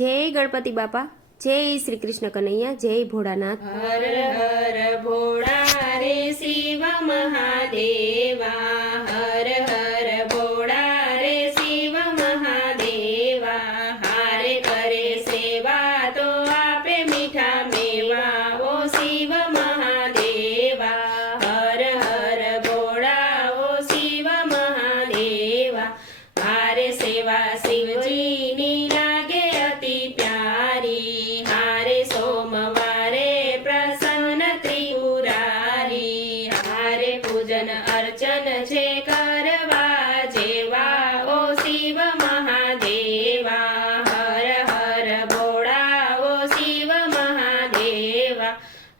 जय गणपति बापा, जय श्री कृष्ण कन्हैया, जय भोलानाथ। हर हर भोला रे शिव महादेवा, हर हर भोला रे शिव महादेवा। हारे करे सेवा तो आपे मीठा मेवा, ओ शिव महादेवा। हर हर भोला ओ शिव महादेवा। हारे सेवा शिवजी नी लागे अति प्यारी, हारे सोमवारे प्रसन्न त्रिपुरारी। हारे पूजन अर्चन छे करवा जेवा, ओ शिव महादेवा। हर हर भोळा ओ शिव महादेवा।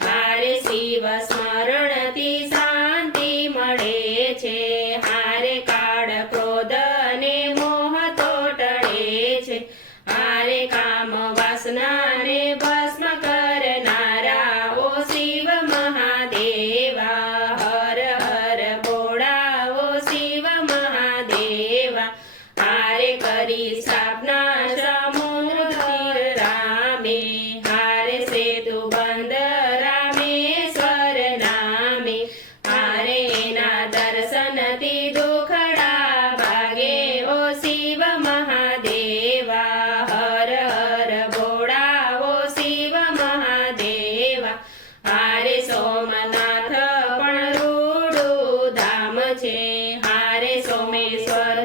हारे शिव स्मरण थी शांति मळे छे, हारे काळ क्रोध ने मोह तो टळे छे। हारे काम वासना ने भस्म करनारा, ओ शिव महादेवा। हर हर भोळा ओ शिव महादेवा। हारे करी स्थापना समुद्र तीर रामे, हारे सेतु बंध रामेश्वर नामे। हारे एना दर्शन थी दुखड़ा भागे, ओ शिव महादेवा। हर हर भोळा ओ शिव महादेवा। हारे सोमनाथ पण रूडू धाम छे, हारे सोमेश्वर